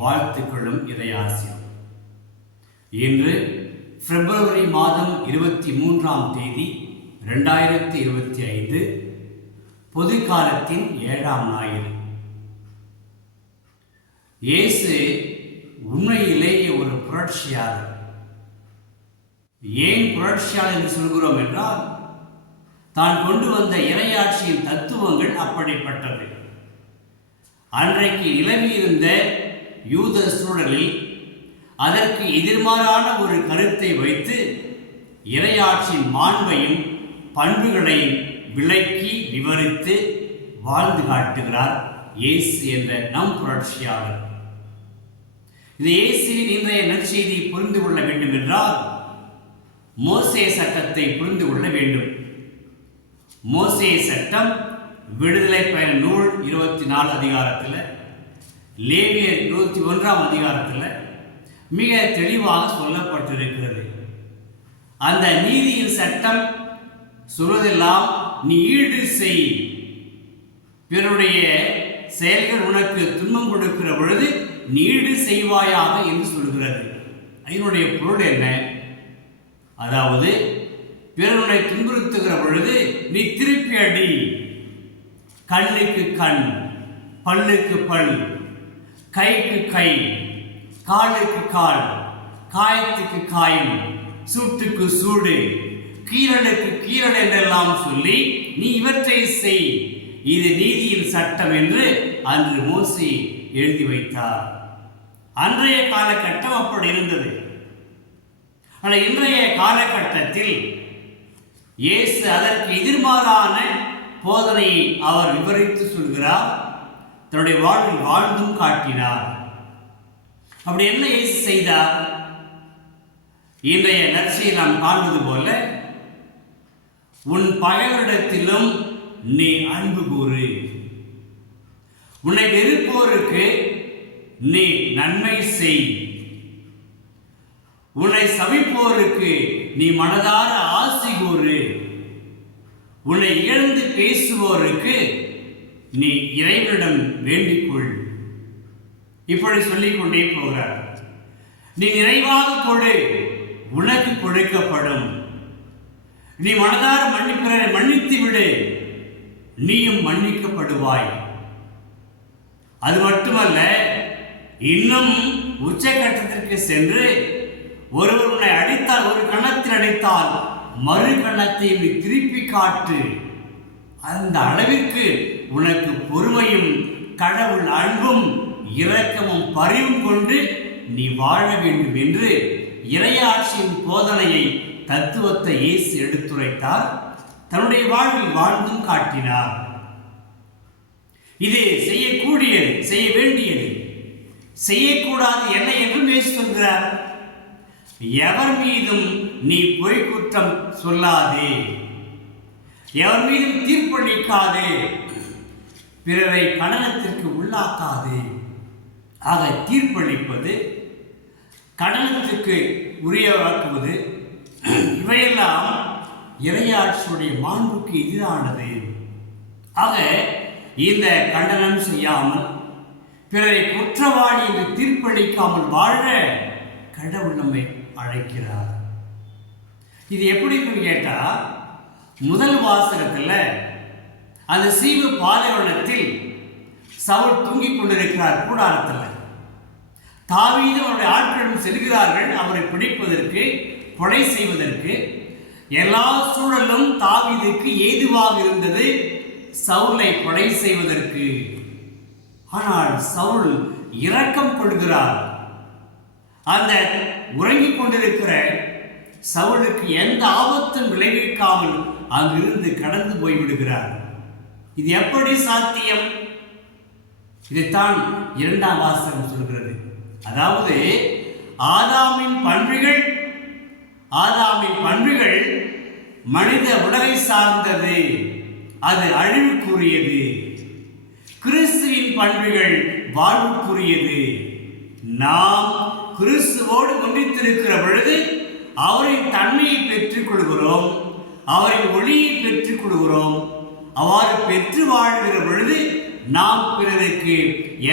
வாழ்த்துக்களும் இறையாசியும். இன்று பிப்ரவரி மாதம் 23ஆம் தேதி 2025 பொதுக்காலத்தின் 7ஆம் ஞாயிறு. இயேசு உண்மையிலேயே ஒரு புரட்சியாளர். ஏன் புரட்சியாளர் என்று சொல்கிறோம் என்றால், தான் கொண்டு வந்த இறையாட்சியின் தத்துவங்கள் அப்படிப்பட்டது. அன்றைக்கு நிலவியிருந்த யூத சூழலில் அதற்கு எதிர்மாறான ஒரு கருத்தை வைத்து இறையாட்சியின் மாண்பையும் பண்புகளையும் விளக்கி விவரித்து வாழ்ந்து காட்டுகிறார் இயேசு என்ற நம் புரட்சியாளர். இந்த இயேசுவின் இன்றைய நற்செய்தியை புரிந்து கொள்ள வேண்டும் என்றால் மோசே சட்டத்தை புரிந்து கொள்ள வேண்டும். மோசே சட்டம் விடுதலை பயண நூல் 24 அதிகாரத்தில், லேவியர் 21ஆம் அதிகாரத்தில் மிக தெளிவாக சொல்லப்பட்டிருக்கிறது. அந்த நீதியின் சட்டம் சொல்வதெல்லாம், நீ ஈடு செய், பிறருடைய செயல்கள் உனக்கு துன்பம் கொடுக்கிற பொழுது நீ ஈடு செய்வாயாக என்று சொல்கிறது. அதனுடைய பொருள் என்ன? அதாவது பிறருனை துன்புறுத்துகிற பொழுது நீ திருப்பி அடி. கண்ணுக்கு கண், பல்லுக்கு பல், கைக்கு கை, காலுக்கு கால், காயத்துக்கு காயம், சூட்டுக்கு சூடு, கீரலுக்கு கீரல் என்றெல்லாம் சொல்லி நீ இவற்றை செய், இது நீதியின் சட்டம் என்று அன்று மோசே எழுதி வைத்தார். அன்றைய காலகட்டம் அப்படி இருந்தது. ஆனால் இன்றைய காலகட்டத்தில் இயேசு அதற்கு எதிர்மாறான போதனையை அவர் விவரித்து சொல்கிறார். தன்னுடைய வாழ்வில் வாழ்ந்தும் காட்டினார். அப்படி என்ன இயேசு செய்தார்? இன்றைய நற்செய்தியை நாம் காண்பது போல, உன் பகைவரிடத்திலும் நீ அன்பு கூறு, உன்னை வெறுப்போருக்கு நீ நன்மை செய், உன்னை சபிப்போருக்கு நீ மனதார ஆசி கூறு, உன்னை இழந்து பேசுவோருக்கு நீ இறைவனிடம் வேண்டிக்கொள். இப்படி சொல்லிக் கொண்டே போகிறார். நீ நிறைவாக கொடு, உனக்கு கொடுக்கப்படும். நீ மனதார மன்னிப்பிறரை மன்னித்து விடு, நீயும் மன்னிக்கப்படுவாய். அது மட்டுமல்ல, இன்னும் உச்சகட்டத்திற்கு சென்று ஒருவர் உன்னை அடித்தால், ஒரு கன்னத்தில் அடித்தால் மறு கன்னத்தை நீ திருப்பி காட்டு. அந்த அளவிற்கு உனக்கு பொறுமையும் கடவுள் அன்பும் இரக்கமும் பரிவும் கொண்டு நீ வாழ வேண்டும் என்று இறையாட்சியின் போதனையை, தத்துவத்தை இயேசு எடுத்துரைத்தார். தன்னுடைய வாழ்வில் வாழ்ந்தும் காட்டினார். இது செய்யக்கூடியது, செய்ய வேண்டியது. செய்யக்கூடாது என்ன என்று இயேசு சொல்கிறார். எவர் மீதும் நீ பொய் குற்றம் சொல்லாதே, எவர் மீதும் தீர்ப்பளிக்காதே, பிறரை கடனத்திற்கு உள்ளாக்காதே. ஆக தீர்ப்பளிப்பது, கடனத்துக்கு உரியவாக்குவது, இவையெல்லாம் இறையாட்சியுடைய மாண்புக்கு எதிரானது. ஆக இந்த கண்டனம் செய்யாமல், பிறரை குற்றவாளி என்று தீர்ப்பளிக்காமல் வாழ கடவுள் நம்மை அழைக்கிறார். இது எப்படி கேட்டா, முதல் வாசகத்தில் அந்த சீவு பாலைவனத்தில் சவுல் தூங்கிக் கொண்டிருக்கிறார் கூடாரத்தில். தாவீது அவருடைய ஆட்களும் செல்கிறார்கள் அவரை பிடிப்பதற்கு, கொலை செய்வதற்கு. எல்லா சூழலும் தாவீதுக்கு ஏதுவாக இருந்தது சவுலை கொலை செய்வதற்கு. ஆனால் சவுல் இரக்கம் கொள்கிறார். அந்த உறங்கிக் கொண்டிருக்கிற சவுலுக்கு எந்த ஆபத்தும் விளைவிக்காமல் அங்கிருந்து கடந்து போய்விடுகிறார். இது எப்படி சாத்தியம்? இதைத்தான் 2ஆம் வாசகம் சொல்கிறது. அதாவது ஆதாமின் பண்புகள் மனித உலகை சார்ந்தது, அது அழிவுக்குரியது. கிறிஸ்துவின் பண்புகள் வாழ்வுக்குரியது. நாம் கிறிஸ்துவோடு ஒன்றித்திருக்கிற பொழுது அவரின் தன்மையை பெற்றுக் கொள்கிறோம், அவரின் ஒளியை பெற்றுக் கொள்கிறோம். அவ்வாறு பெற்று வாழ்கிற பொழுது நாம் பிறருக்கு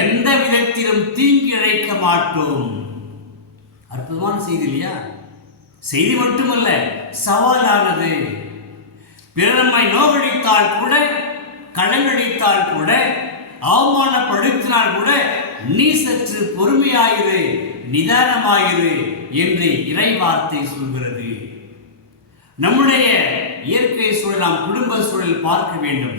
எந்த விதத்திலும் தீங்கு இழைக்க மாட்டோம். அற்புதமான செய்தி இல்லையா? செய்தி மட்டுமல்ல, சவாலானது. பிறர் நம்மை நோகடித்தால் கூட, கடங்கடித்தால் கூட, அவமானப்படுத்தினால் கூட நீ சற்று பொறுமையாயிரு, நிதானமாயிரு என்று இறை வார்த்தை சொல்கிறது. நம்முடைய இயற்கை சூழல், நாம் குடும்ப சூழல் பார்க்க வேண்டும்.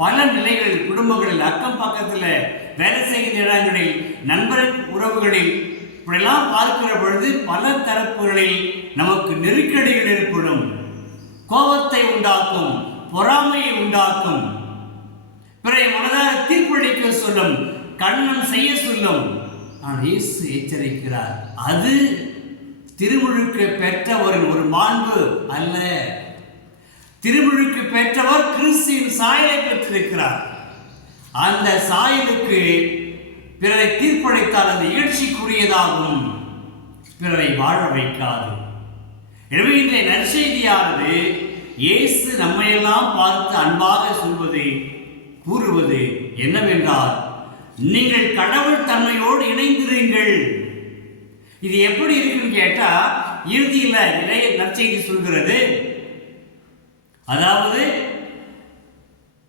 பல நிலைகளில், குடும்பங்களில், அக்கம் பக்கத்தில், வேலை செய்கிற இடங்களில், நண்பர் உறவுகளில் இப்படியெல்லாம் பார்க்கிற பொழுது பல தரப்புகளில் நமக்கு நெருக்கடிகள் ஏற்படும். கோபத்தை உண்டாக்கும், பொறாமையை உண்டாக்கும், பிறரை மனதாக தீர்ப்பளிக்க சொல்லும், கண்ணம் செய்ய சொல்லும். நான் இயேசு எச்சரிக்கிறார், அது திருமுழுக்கு பெற்றவரின் ஒரு மாண்பு அல்ல. திருமுழுக்கு பெற்றவர் கிறிஸ்துவின் சாயலை பெற்றிருக்கிறார். அந்த சாயலுக்கு பிறரை தீர்ப்பளித்தால் அது இகழ்ச்சிக்குரியதாகும், பிறரை வாழ வைக்காது. எனவே இந்த நற்செய்தியானது இயேசு நம்மையெல்லாம் பார்த்து அன்பாக சொல்வது, கூறுவது என்னவென்றால், நீங்கள் கடவுள் தன்மையோடு இணைந்திருங்கள். இது எப்படி இருக்குன்னு கேட்டா, இறுதியில் நிறைய நற்செய்தி சொல்கிறது. அதாவது,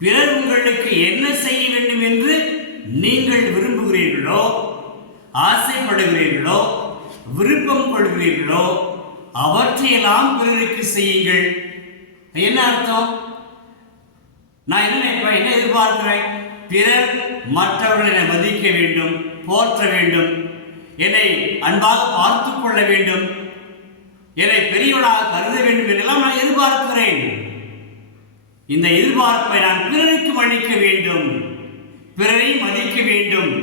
பிறர் உங்களுக்கு என்ன செய்ய வேண்டும் என்று நீங்கள் விரும்புகிறீர்களோ, ஆசைப்படுகிறீர்களோ, விருப்பம் கொள்கிறீர்களோ அவற்றையெல்லாம் பிறருக்கு செய்யுங்கள். என்ன அர்த்தம்? நான் என்ன நினைப்பேன், என்ன எதிர்பார்க்கிறேன்? பிறர் மற்றவர்களை மதிக்க வேண்டும், போற்ற வேண்டும், என்னை அன்பாக பார்த்து கொள்ள வேண்டும், என்னை பெரியவனாக கருத வேண்டும் என்றெல்லாம் நான் எதிர்பார்க்கிறேன். இந்த எதிர்பார்ப்பை நான் பிறருக்கு அளிக்க வேண்டும், பிறரை மதிக்க வேண்டும்,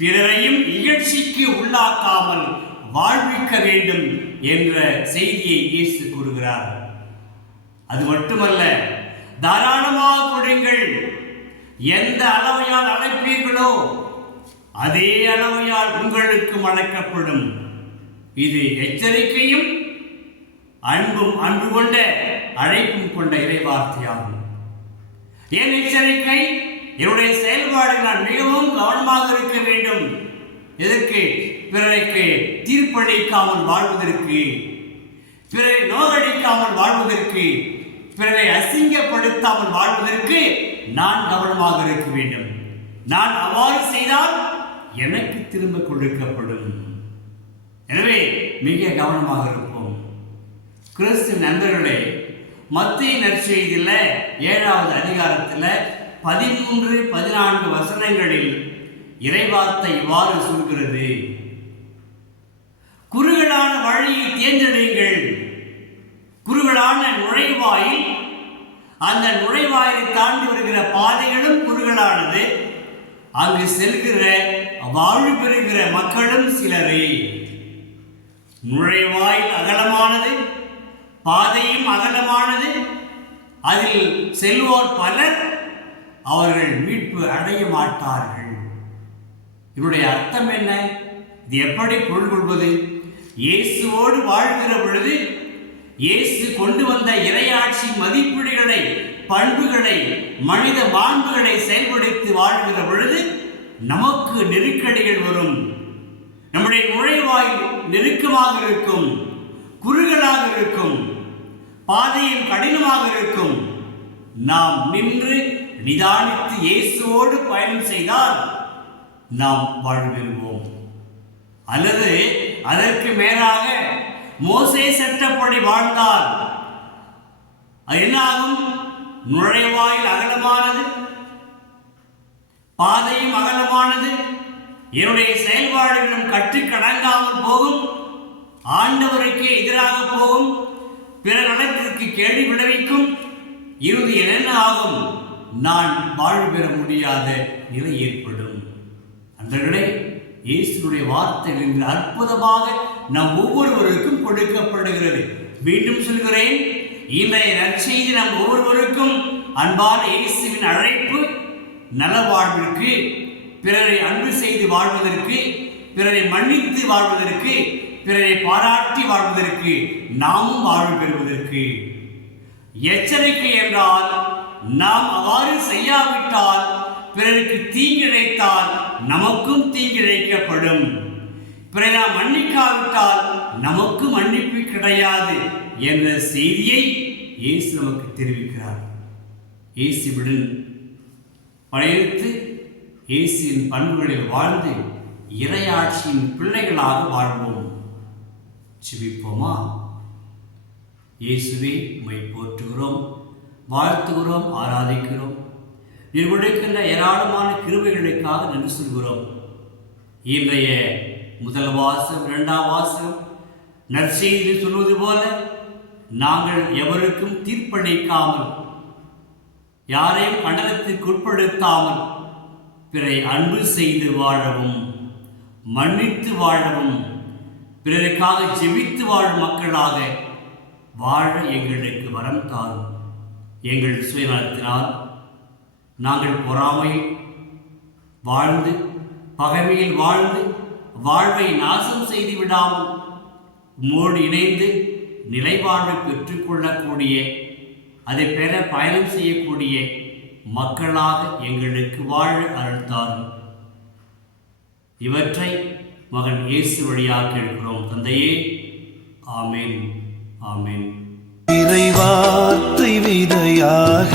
பிறரையும் இகழ்ச்சிக்கு உள்ளாக்காமல் வாழ்விக்க வேண்டும் என்ற செய்தியை இயேசு கூறுகிறார். அது மட்டுமல்ல, தாராளமாக கொடுங்கள். எந்த அளவையால் அழைப்பீர்களோ அதே அளவையால் உங்களுக்கும் அழைக்கப்படும். இது எச்சரிக்கையும் அன்பும், அன்பு கொண்ட அழைப்பும் கொண்ட இறைவார்த்தையாகும். ஏன் எச்சரிக்கை? என்னுடைய செயல்பாடுகள் நான் மிகவும் கவனமாக இருக்க வேண்டும். எதற்கு? பிறருக்கு தீர்ப்பளிக்காமல் வாழ்வதற்கு, பிறரை நோகடிக்காமல் வாழ்வதற்கு, பிறரை அசிங்கப்படுத்தாமல் வாழ்வதற்கு நான் கவனமாக இருக்க வேண்டும். நான் அவ்வாறு செய்தால் எனக்கு திரும்ப கொடுக்கப்படும். எனவே மிக கவனமாக இருப்போம். கிறிஸ்து நண்பர்களே, மத்திய நற்செய்தியில் 7வது அதிகாரத்தில் 13-14 வசனங்களில் இறைவார்த்தை இவ்வாறு சொல்கிறது: குறுகலான வழியை தேர்ந்தெடுங்கள். குறுகலான நுழைவாயில், அந்த நுழைவாயிலை தாண்டி வருகிற பாதைகளும் குறுகலானது. அங்கு செல்கிற வாழ்வு பெறுகிற மக்களும் சிலரே. நுழைவாயில் அகலமானது, பாதையும் அகலமானது. அதில் செல்வோர் பலர், அவர்கள் மீட்பு அடைய மாட்டார்கள். இதனுடைய அர்த்தம் என்ன? இது எப்படி பொருள் கொள்வது? இயேசுவோடு வாழ்கிற பொழுது இயேசு கொண்டு வந்த இறையாட்சி மதிப்பீடுகளை, பண்புகளை, மனித மாண்புகளை செயல்படுத்தி வாழ்கிற பொழுது நமக்கு நெருக்கடிகள் வரும். நம்முடைய நுழைவாயில் நெருக்கமாக இருக்கும், குறுகலாக இருக்கும், பாதையும் கடினமாக இருக்கும். நாம் நின்று நிதானித்து இயேசுவோடு பயணம் செய்தால் நாம் வாழ்விடுவோம். அல்லது அதற்கு மேலாக மோசே சட்டப்படி வாழ்ந்தால் அது என்ன ஆகும்? நுழைவாயில் அகலமானது, பாதையும் அகலமானது. என்னுடைய செயல்பாடுகளும் கட்டுக்கடங்காமல் போகும், ஆண்டவருக்கு எதிராக போகும், பிற நடத்திற்கு கேள்வி விளைவிக்கும். இறுதி என்ன ஆகும்? நான் வாழ்வு பெற முடியாத நிலை ஏற்படும். அந்தகளே, இயேசுடைய வார்த்தைகள் அற்புதமாக நம் ஒவ்வொருவருக்கும் கொடுக்கப்படுகிறது. மீண்டும் சொல்கிறேன், இன்றைய நற்செய்தி நம் ஒவ்வொருவருக்கும் அன்பான இயேசுவின் அழைப்பு நலவாழ்விற்கு, பிறரை அன்பு செய்து வாழ்வதற்கு, பிறரை மன்னித்து வாழ்வதற்கு, பிறரை பாராட்டி வாழ்வதற்கு, நாமும் வாழ்வு பெறுவதற்கு. எச்சரிக்கை என்றால், நாம் அவ்வாறு செய்யாவிட்டால் பிறருக்கு தீங்கிழைத்தால் நமக்கும் தீங்கிழைக்கப்படும். பிறரை நாம் மன்னிக்காவிட்டால் நமக்கு மன்னிப்பு கிடையாது என்ற செய்தியை இயேசு நமக்கு தெரிவிக்கிறார். இயேசுவுடன் படையெடுத்து இயேசுவின் பண்புகளில் வாழ்ந்து இறையாட்சியின் பிள்ளைகளாக வாழ்வோம். ஜெபிப்போமா? இயேசுவே, உம்மை போற்றுகிறோம், வாழ்த்துகிறோம், ஆராதிக்கிறோம். நீர் கொடுக்கின்ற ஏராளமான கிருபைகளுக்காக நன்றி சொல்கிறோம். இன்றைய முதல் வாசகம், இரண்டாம் வாசகம் நற்செய்தி சொல்வது போல நாங்கள் எவருக்கும் தீர்ப்பளிக்காமல், யாரையும் கண்டனத்திற்கு உட்படுத்தாமல் பிறரை அன்பு செய்து வாழவும், மன்னித்து வாழவும், பிறருக்காக ஜெபித்து வாழும் மக்களாக வாழ எங்களுக்கு வரம் தாரும். எங்கள் சுயநலத்தினால் நாங்கள் பொறாமையில் வாழ்ந்து, பகைமையில் வாழ்ந்து வாழ்வை நாசம் செய்து விடாமல் உம்மோடு இணைந்து நிலைவாழ்வை பெற்றுக்கொள்ளக்கூடிய, அதை பெற பயணம் செய்யக்கூடிய மக்களாக எங்களுக்கு வாழ அருள் தாரும். இவற்றை மகன் இயேசு வழியாக கேட்கிறோம் தந்தையே. ஆமென், ஆமென். இறைவார்த்தை விதையாக